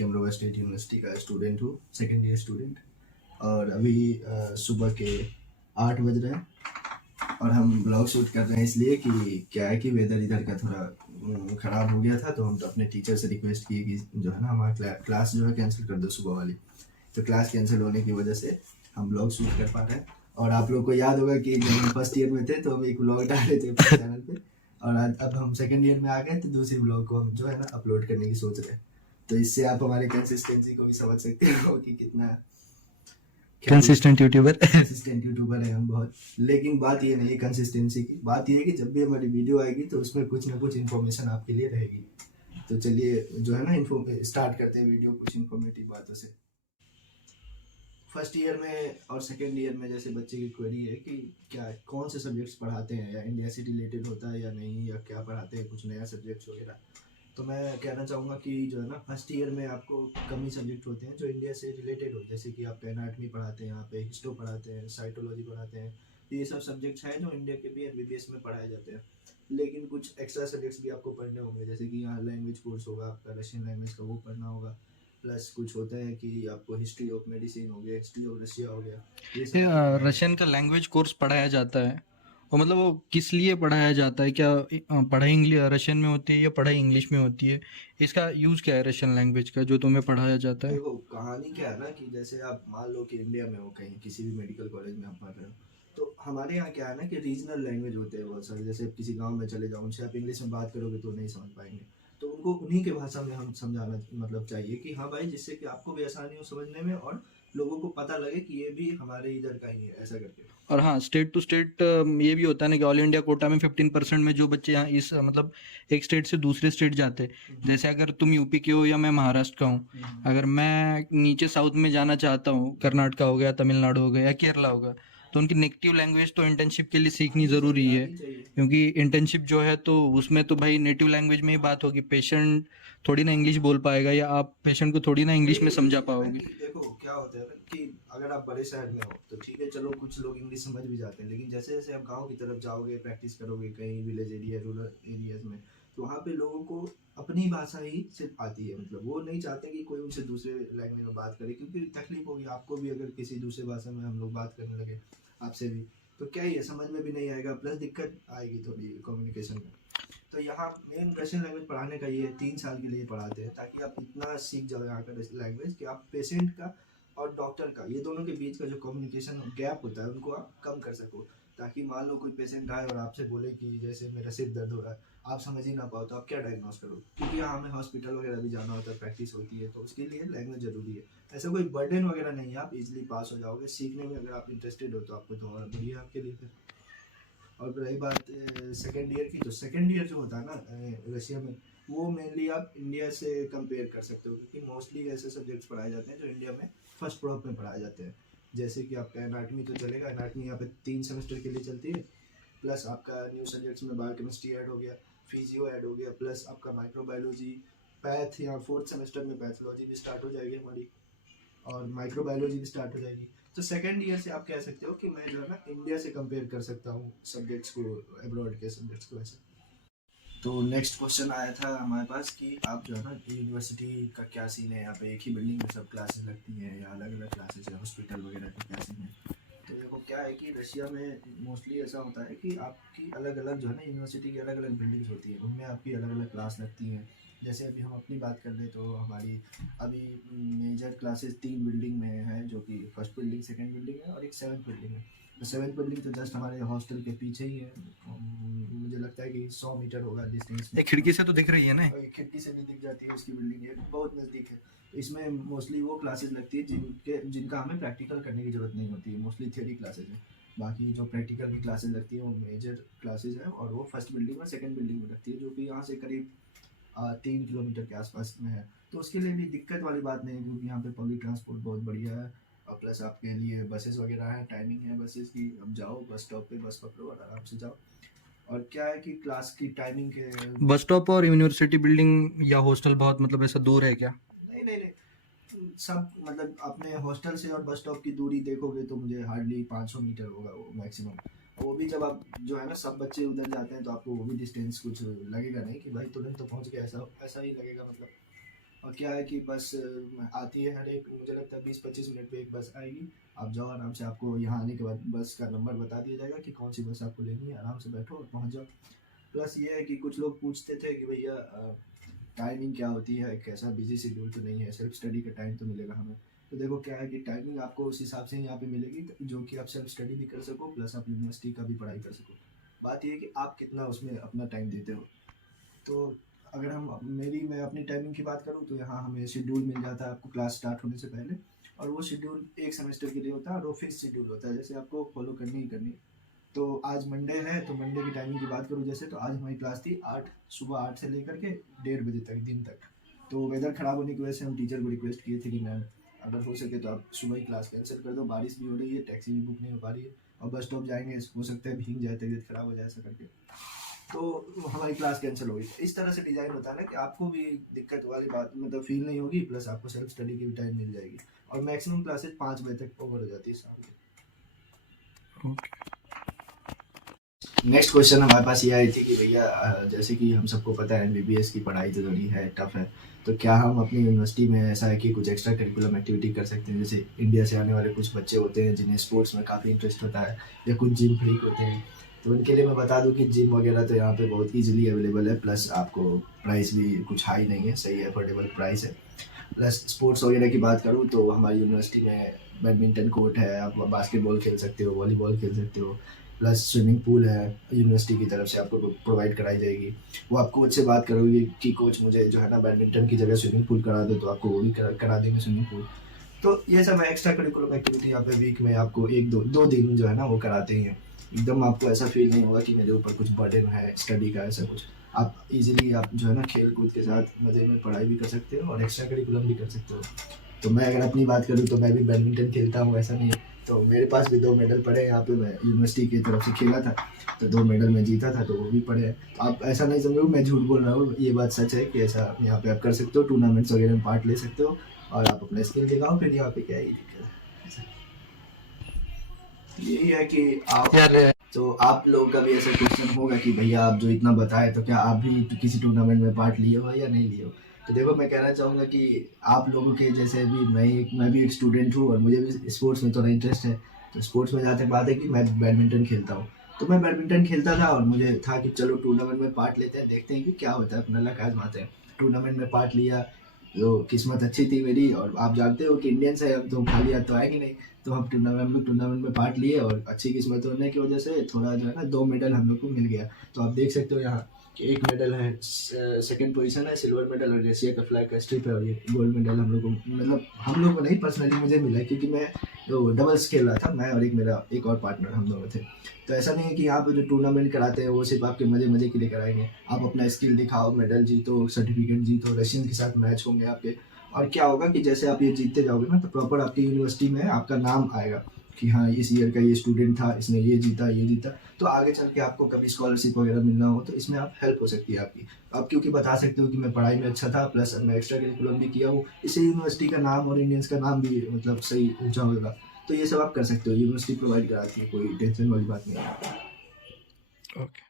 कि Amroha state university का student हूँ, सेकेंड ईयर स्टूडेंट। और अभी सुबह के 8 बज रहे हैं और हम ब्लॉग शूट कर रहे हैं इसलिए कि क्या है कि वेदर इधर का थोड़ा ख़राब हो गया था, तो हम तो अपने टीचर से रिक्वेस्ट किए कि जो है ना हमारा क्लास जो है कैंसिल कर दो सुबह वाली। तो क्लास कैंसिल होने की वजह से हम ब्लॉग शूट कर पा रहे हैं। और आप लोग को याद होगा कि जब हम फर्स्ट ईयर में थे तो हम एक ब्लॉग डाले थे अपने चैनल पे, और अब हम सेकेंड ईयर में आ गए तो दूसरी ब्लॉग को हम जो है ना अपलोड करने की सोच रहे हैं। तो इससे आप हमारे कंसिस्टेंसी को भी समझ सकते हो कि कितना कंसिस्टेंट यूट्यूबर। कंसिस्टेंट यूट्यूबर है हम बहुत। लेकिन बात ये नहीं है कंसिस्टेंसी की, बात ये है कि जब भी हमारी वीडियो आएगी तो उसमें कुछ ना कुछ इन्फॉर्मेशन आपके लिए रहेगी। तो चलिए जो है ना स्टार्ट करते हैं वीडियो कुछ इन्फॉर्मेटिव बातों से। फर्स्ट ईयर में और सेकेंड ईयर में जैसे बच्चे की क्वेरी है कि क्या कौन से सब्जेक्ट्स पढ़ाते हैं, या इंडिया से रिलेटेड होता है या नहीं, या क्या पढ़ाते हैं, कुछ नया सब्जेक्ट्स वगैरह। तो मैं कहना चाहूँगा कि जो है ना फर्स्ट ईयर में आपको कम ही सब्जेक्ट होते हैं जो इंडिया से रिलेटेड हो, जैसे कि आपका एनाटमी पढ़ाते हैं, यहाँ पे हिस्टो पढ़ाते हैं, साइटोलॉजी पढ़ाते हैं। तो ये सब सब्जेक्ट्स हैं जो इंडिया के भी एमबीबीएस में पढ़ाए जाते हैं। लेकिन कुछ एक्स्ट्रा सब्जेक्ट्स भी आपको पढ़ने होंगे, जैसे कि यहाँ लैंग्वेज कोर्स होगा आपका, रशियन लैंग्वेज का वो पढ़ना होगा। प्लस कुछ होता है कि आपको हिस्ट्री ऑफ मेडिसिन हो गया, हिस्ट्री ऑफ रशिया हो गया, ये सब आपको पढ़ना रशियन का लैंग्वेज कोर्स पढ़ाया जाता है, और मतलब वो किस लिए पढ़ाया जाता है? क्या पढ़ाई इंग्लिश रशियन में होती है या पढ़ाई इंग्लिश में होती है? इसका यूज़ क्या है रशियन लैंग्वेज का जो तुम्हें पढ़ाया जाता है? देखो कहानी क्या है ना कि जैसे आप मान लो कि इंडिया में हो, कहीं किसी भी मेडिकल कॉलेज में आप पढ़ रहे हो, तो हमारे यहाँ क्या है ना कि रीजनल लैंग्वेज होते हैं बहुत सारे। जैसे किसी गांव में चले जाओ, उनसे आप इंग्लिश में बात करोगे तो नहीं समझ पाएंगे। तो उनको उन्हीं के भाषा में हम समझाना मतलब चाहिए कि हाँ भाई, जिससे कि आपको भी आसानी हो समझने में और लोगों को पता लगे कि ये भी हमारे इधर का ही है, ऐसा करके। और हाँ, स्टेट टू स्टेट ये भी होता है ना कि ऑल इंडिया कोटा में 15% में जो बच्चे यहाँ इस मतलब एक स्टेट से दूसरे स्टेट जाते हैं, जैसे अगर तुम यूपी के हो या मैं महाराष्ट्र का हूँ, अगर मैं नीचे साउथ में जाना चाहता हूँ, कर्नाटका हो गया, तमिलनाडु हो गया या केरला होगा, तो उनकी नेटिव लैंग्वेज तो इंटर्नशिप के लिए सीखनी ज़रूरी है। आनी चाहिए। क्योंकि इंटर्नशिप जो है तो उसमें तो भाई नेटिव लैंग्वेज में ही बात होगी, पेशेंट थोड़ी ना इंग्लिश बोल पाएगा, या आप पेशेंट को थोड़ी ना इंग्लिश में समझा पाओगे। देखो क्या होता है ना कि अगर आप बड़े शहर में हो तो ठीक है, चलो कुछ लोग इंग्लिश समझ भी जाते हैं, लेकिन जैसे जैसे आप गांव की तरफ जाओगे, प्रैक्टिस करोगे कहीं विलेज एरिया, रूरल एरियाज में, तो वहाँ पे लोगों को अपनी भाषा ही सिर्फ आती है। मतलब वो नहीं चाहते कि कोई उनसे दूसरे लैंग्वेज में बात करे, क्योंकि तकलीफ होगी आपको भी अगर किसी दूसरे भाषा में हम लोग बात करने लगे आपसे भी, तो क्या ही है, समझ में भी नहीं आएगा, प्लस दिक्कत आएगी थोड़ी कम्युनिकेशन में। तो यहाँ मेन रशियन लैंग्वेज पढ़ाने का ये 3 साल के लिए पढ़ाते हैं, ताकि आप इतना सीख जाओ यहाँ का लैंग्वेज कि आप पेशेंट का और डॉक्टर का, ये दोनों के बीच का जो कम्युनिकेशन गैप होता है उनको आप कम कर सको। ताकि मान लो कोई पेशेंट आए और आपसे बोले कि जैसे मेरा सिर दर्द हो रहा है, आप समझ ही ना पाओ, तो आप क्या डायग्नोस करोगे? क्योंकि यहाँ हमें हॉस्पिटल वगैरह भी जाना होता है, प्रैक्टिस होती है, तो उसके लिए लैंग्वेज जरूरी है। ऐसा कोई बर्डन वगैरह नहीं है, आप इजिली पास हो जाओगे सीखने में। अगर आप इंटरेस्टेड हो तो आपको तो और बढ़िया आपके लिए फिर। और रही बात सेकेंड ईयर की, तो सेकेंड ईयर जो होता है ना रशिया में, वो मेनली आप इंडिया से कंपेयर कर सकते हो, क्योंकि मोस्टली ऐसे सब्जेक्ट्स पढ़ाए जाते हैं जो इंडिया में फर्स्ट प्रॉप में पढ़ाए जाते हैं। जैसे कि आपका एनाटमी तो चलेगा, एनाटमी यहाँ पे 3 सेमेस्टर के लिए चलती है। प्लस आपका न्यू सब्जेक्ट्स में बायोकेमिस्ट्री ऐड हो गया, फिजियो ऐड हो गया, प्लस आपका माइक्रोबायोलॉजी, पैथ, या 4th सेमेस्टर में पैथोलॉजी भी स्टार्ट हो जाएगी हमारी, और माइक्रोबायोलॉजी भी स्टार्ट हो जाएगी। तो सेकेंड ईयर से आप कह सकते हो कि मैं जो है ना इंडिया से कंपेयर कर सकता हूँ सब्जेक्ट्स को, अब्रॉड के सब्जेक्ट्स को ऐसे। तो नेक्स्ट क्वेश्चन आया था हमारे पास कि आप जो है ना यूनिवर्सिटी का क्या सीन है, यहाँ पे एक ही बिल्डिंग में सब क्लासेस लगती हैं या अलग अलग क्लासेस है, हॉस्पिटल वगैरह का क्या सीन है? तो देखो क्या है कि रशिया में मोस्टली ऐसा होता है कि आपकी अलग अलग जो है ना यूनिवर्सिटी की अलग अलग बिल्डिंग्स होती है, उनमें आपकी अलग अलग क्लास लगती हैं। जैसे अभी हम अपनी बात कर ले तो हमारी अभी मेजर क्लासेस 3 बिल्डिंग में हैं, जो कि फर्स्ट बिल्डिंग, सेकंड बिल्डिंग है और एक 7th बिल्डिंग है। तो 7th बिल्डिंग तो जस्ट हमारे हॉस्टल के पीछे ही है। मुझे लगता है कि 100 मीटर होगा डिस्टेंस में। एक खिड़की से तो दिख रही है ना। और ये खिड़की से भी दिख जाती है उसकी बिल्डिंग, ये बहुत नज़दीक है। इसमें मोस्टली वो क्लासेस लगती है जिनका हमें प्रैक्टिकल करने की ज़रूरत नहीं होती है, मोस्टली थ्योरी क्लासेज है। बाकी जो प्रैक्टिकल की क्लासेस लगती है वो मेजर क्लासेज है, और वो फर्स्ट बिल्डिंग में, सेकंड बिल्डिंग में लगती है, जो कि यहाँ से करीब 3 किलोमीटर के आसपास में है। तो उसके लिए भी दिक्कत वाली बात नहीं है, क्योंकि यहाँ पे पब्लिक ट्रांसपोर्ट बहुत बढ़िया है, और प्लस आपके लिए बसेस वगैरह है, टाइमिंग है बसेस की, अब जाओ बस स्टॉप पे बस पकड़ो और आराम से जाओ। और क्या है कि क्लास की टाइमिंग के बस स्टॉप और यूनिवर्सिटी बिल्डिंग या हॉस्टल बहुत मतलब ऐसा दूर है क्या? नहीं नहीं नहीं, सब मतलब अपने हॉस्टल से और बस स्टॉप की दूरी देखोगे तो मुझे हार्डली 500 मीटर होगा वो मैक्सिमम। वो भी जब आप जो है ना सब बच्चे उधर जाते हैं तो आपको वो भी डिस्टेंस कुछ लगेगा नहीं कि भाई तुरंत तो पहुंच गया, ऐसा ऐसा ही लगेगा मतलब। और क्या है कि बस आती है हर एक, मुझे लगता है 20-25 मिनट पे एक बस आएगी। आप जाओ आराम से, आपको यहाँ आने के बाद बस का नंबर बता दिया जाएगा कि कौन सी बस आपको लेनी है, आराम से बैठो और पहुँच जाओ। प्लस ये है कि कुछ लोग पूछते थे कि भैया टाइमिंग क्या होती है, कैसा बिजी शेड्यूल तो नहीं है, सेल्फ स्टडी का टाइम तो मिलेगा हमें। तो देखो क्या है कि टाइमिंग आपको उस हिसाब से यहाँ पे मिलेगी जो कि आप सेल्फ स्टडी भी कर सको, प्लस आप यूनिवर्सिटी का भी पढ़ाई कर सको। बात ये है कि आप कितना उसमें अपना टाइम देते हो। तो अगर मैं अपनी टाइमिंग की बात करूँ तो यहाँ हमें शेड्यूल मिल जाता है आपको क्लास स्टार्ट होने से पहले, और वो शेड्यूल एक सेमेस्टर के लिए होता है और वो फिक्स शेड्यूल होता है, जैसे आपको फॉलो करनी ही करनी है। तो आज मंडे है तो मंडे की टाइमिंग की बात करूँ जैसे, तो आज हमारी क्लास थी सुबह 8 से लेकर के 1:30 बजे तक दिन तक। तो वेदर ख़राब होने की वजह से हम टीचर को रिक्वेस्ट किए थे कि मैम अगर हो सके तो आप सुबह ही क्लास कैंसिल कर दो, बारिश भी हो रही है, टैक्सी भी बुक नहीं हो पा रही है, और बस स्टॉप जाएंगे हो सकता है भीग जाए, तबीयत ख़राब हो जाए ऐसा करके। तो हमारी क्लास कैंसिल हो गई। इस तरह से डिज़ाइन होता है ना कि आपको भी दिक्कत वाली बात मतलब फील नहीं होगी, प्लस आपको सेल्फ स्टडी की भी टाइम मिल जाएगी, और मैक्सिमम क्लासेज 5 बजे तक ओवर हो जाती है शाम को। नेक्स्ट क्वेश्चन हमारे पास ये आई थी कि भैया जैसे कि हम सबको पता है एमबीबीएस की पढ़ाई तो थोड़ी है, टफ है, तो क्या हम अपनी यूनिवर्सिटी में ऐसा है कि कुछ एक्स्ट्रा करिकुलम एक्टिविटी कर सकते हैं? जैसे इंडिया से आने वाले कुछ बच्चे होते हैं जिन्हें स्पोर्ट्स में काफ़ी इंटरेस्ट होता है, या कुछ जिम फ्रीक होते हैं, तो उनके लिए मैं बता दूं कि जिम वगैरह तो यहाँ पे बहुत ईजिली अवेलेबल है, प्लस आपको प्राइस भी कुछ हाई नहीं है, सही है, अफोर्डेबल प्राइस है। प्लस स्पोर्ट्स वगैरह की बात करूँ तो हमारी यूनिवर्सिटी में बैडमिंटन कोर्ट है, आप बास्केटबॉल खेल सकते हो, वॉलीबॉल खेल सकते हो, प्लस स्विमिंग पूल है यूनिवर्सिटी की तरफ से आपको प्रोवाइड कराई जाएगी। वो आप कोच से बात करोगे कि कोच मुझे जो है ना बैडमिंटन की जगह स्विमिंग पूल करा दो, तो आपको वो भी करा देंगे स्विमिंग पूल। तो ये सब एक्स्ट्रा करिकुलम एक्टिविटी यहाँ पे वीक में आपको 1-2 दिन जो है ना वो कराते ही हैं। एकदम आपको ऐसा फील नहीं होगा कि मेरे ऊपर कुछ बर्डन है स्टडी का, ऐसा कुछ। आप इजीली आप जो है ना खेल कूद के साथ मज़े में पढ़ाई भी कर सकते हो और एक्स्ट्रा करिकुलम भी कर सकते हो। तो मैं अगर अपनी बात करूँ तो मैं भी बैडमिंटन खेलता हूँ, ऐसा नहीं है। तो मेरे पास भी 2 मेडल पड़े हैं यहाँ पे, मैं यूनिवर्सिटी की तरफ से खेला था तो 2 मेडल मैं जीता था, तो वो भी पड़े हैं। तो आप ऐसा नहीं समझो मैं झूठ बोल रहा हूँ, ये बात सच है कि ऐसा यहाँ पे आप कर सकते हो, टूर्नामेंट्स वगैरह में पार्ट ले सकते हो और आप अपना स्किल दिखाओ, फिर यहाँ पे क्या ही दिक्कत है। ऐसा यही है कि आप यार तो आप लोगों का भी ऐसा क्वेश्चन होगा कि भैया आप जो इतना बताए तो क्या आप भी किसी टूर्नामेंट में पार्ट लिए हो या नहीं लिए हो? तो देखो मैं कहना चाहूँगा कि आप लोगों के जैसे भी मैं भी एक स्टूडेंट हूँ और मुझे भी स्पोर्ट्स में थोड़ा इंटरेस्ट है। तो स्पोर्ट्स में जहाँ तक बात है कि मैं बैडमिंटन खेलता हूँ, तो मैं बैडमिंटन खेलता था और मुझे था कि चलो टूर्नामेंट में पार्ट लेते हैं, देखते हैं कि क्या होता है, अपना लक आजमाते हैं। टूर्नामेंट में पार्ट लिया, तो किस्मत अच्छी थी मेरी, और आप जानते हो कि इंडियंस है हम, तो खाली हाथ तो आएंगे नहीं। तो हम लोग टूर्नामेंट में पार्ट लिए और अच्छी किस्मत होने की वजह से थोड़ा जो है ना 2 मेडल हम लोग को मिल गया। तो आप देख सकते हो यहाँ कि एक मेडल है, सेकंड पोजीशन है, सिल्वर मेडल, और रशिया का फ्लैग का स्ट्रिप है, और ये गोल्ड मेडल हम लोग को, मतलब हम लोग को नहीं पर्सनली मुझे मिला, क्योंकि मैं तो डबल्स खेल रहा था, मैं और एक और पार्टनर, हम दोनों थे। तो ऐसा नहीं है कि यहाँ पे जो टूर्नामेंट कराते हैं वो सिर्फ आपके मजे के लिए कराएंगे। आप अपना स्किल दिखाओ, मेडल जीतो, सर्टिफिकेट जीतो, रशियन के साथ मैच होंगे आपके, और क्या होगा कि जैसे आप ये जीतते जाओगे ना तो प्रॉपर आपकी यूनिवर्सिटी में आपका नाम आएगा कि हाँ इस ईयर का ये स्टूडेंट था, इसने ये जीता। तो आगे चल के आपको कभी स्कॉलरशिप वगैरह मिलना हो तो इसमें आप हेल्प हो सकती है आपकी। आप क्योंकि बता सकते हो कि मैं पढ़ाई में अच्छा था, प्लस मैं एक्स्ट्रा करिकुलम भी किया हूँ, इससे यूनिवर्सिटी का नाम और इंडियंस का नाम भी मतलब सही ऊँचा होगा। तो ये सब आप कर सकते हो, यूनिवर्सिटी प्रोवाइड कराती है, कोई टेंशन वाली बात नहीं है। ओके।